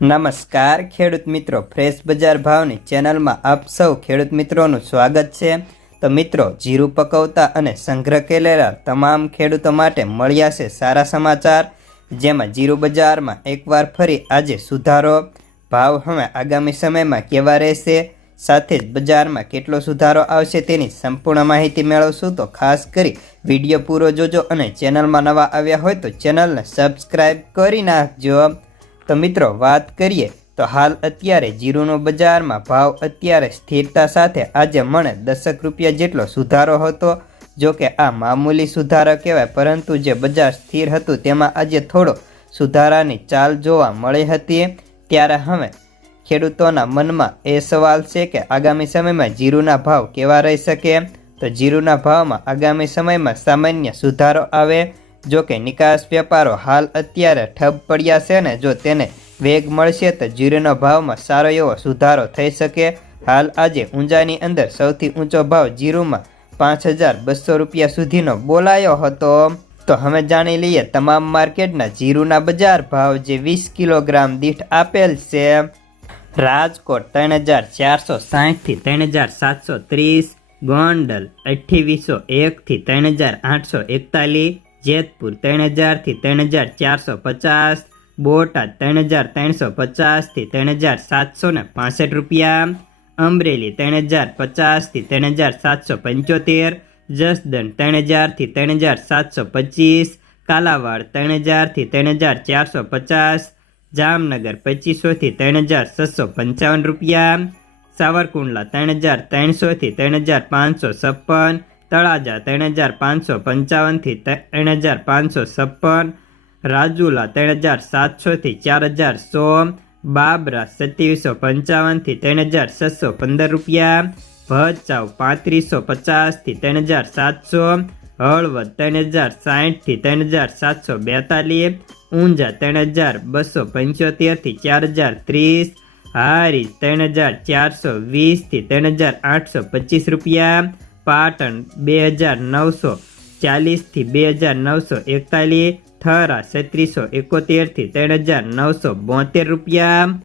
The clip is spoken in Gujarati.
નમસ્કાર, ખેડૂત મિત્રો. ફ્રેશ બજાર ભાવની ચેનલમાં આપ સૌ ખેડૂત મિત્રોનું સ્વાગત છે. તો મિત્રો, જીરું પકવતા અને સંગ્રહ કરેલા તમામ ખેડૂતો માટે મળ્યા છે સારા સમાચાર. જેમાં જીરું બજારમાં એકવાર ફરી આજે સુધારો. ભાવ હવે આગામી સમયમાં કેવા રહેશે? સાથે જ બજારમાં કેટલો સુધારો આવશે તેની સંપૂર્ણ માહિતી મેળવશું. તો ખાસ કરી વીડિયો પૂરો જોજો અને ચેનલમાં નવા આવ્યા હોય તો ચેનલને સબસ્ક્રાઈબ કરી નાખજો. તો મિત્રો, વાત કરીએ તો હાલ અત્યારે જીરુનો બજારમાં ભાવ અત્યારે સ્થિરતા સાથે આજે મને દસક રૂપિયા જેટલો સુધારો હતો. જો કે આ મામૂલી સુધારો કહેવાય, પરંતુ જે બજાર સ્થિર હતું તેમાં આજે થોડો સુધારાની ચાલ જોવા મળી હતી. ત્યારે હવે ખેડૂતોના મનમાં એ સવાલ છે કે આગામી સમયમાં જીરુના ભાવ કેવા રહી શકે? તો જીરુના ભાવમાં આગામી સમયમાં સામાન્ય સુધારો આવે. જો કે નિકાસ વેપારો હાલ અત્યારે ઠપ પડ્યા છે ને જો તેને વેગ મળશે તો જીરુના ભાવમાં સારો એવો સુધારો થઈ શકે. હાલ આજે ઊંઝાની અંદર સૌથી ઊંચો ભાવ જીરુમાં પાંચ હજાર બસો રૂપિયા સુધીનો બોલાયો હતો. તો હવે જાણી લઈએ તમામ માર્કેટના જીરુના બજાર ભાવ જે વીસ કિલોગ્રામ દીઠ આપેલ છે. રાજકોટ ત્રણ હજાર ચારસો સાહીઠથી ત્રણ હજાર સાતસો ત્રીસ, ગોંડલ અઠ્ઠીસો એકથી ત્રણ હજાર આઠસો એકતાલીસ જેતપુર ત્રણ હજારથી ત્રણ હજાર ચારસો પચાસ બોટાદ ત્રણ હજાર ત્રણસો પચાસથી ત્રણ હજાર સાતસો ને પાસઠ રૂપિયા અમરેલી ત્રણ હજાર પચાસથી ત્રણ હજાર સાતસો પંચોતેર જસદણ ત્રણ હજારથી ત્રણ હજાર સાતસો પચીસ કાલાવાડ ત્રણ હજારથી ત્રણ હજાર ચારસો પચાસ જામનગર પચીસોથી ત્રણ હજાર છસો પંચાવન રૂપિયા સાવરકુંડલા ત્રણ હજાર ત્રણસોથી ત્રણ હજાર પાંચસો છપ્પન તળાજા ત્રણ હજાર પાંચસો પંચાવનથી ત્રણ હજાર પાંચસો છપ્પન રાજુલા ત્રણ હજાર સાતસોથી ચાર હજાર સો બાબરા સત્યાવીસો પંચાવનથી ત્રણ હજાર છસો પંદર રૂપિયા ભચાઉ પાંત્રીસો પચાસથી ત્રણ હજાર સાતસો હળવદ ત્રણ હજાર સાહીઠથી ત્રણ હજાર સાતસો બેતાલીસ ઊંઝા ત્રણ હજાર બસો પંચોતેરથી ચાર હજાર ત્રીસ હારીજ ત્રણ હજાર ચારસો વીસથી ત્રણ હજાર આઠસો પચીસ રૂપિયા પાટણ બે હજાર નવસો ચાલીસથી બે હજાર નવસો એકતાલીસ, થરા છત્રીસો એકોતેરથી ત્રણ હજાર નવસો બોતેર રૂપિયા.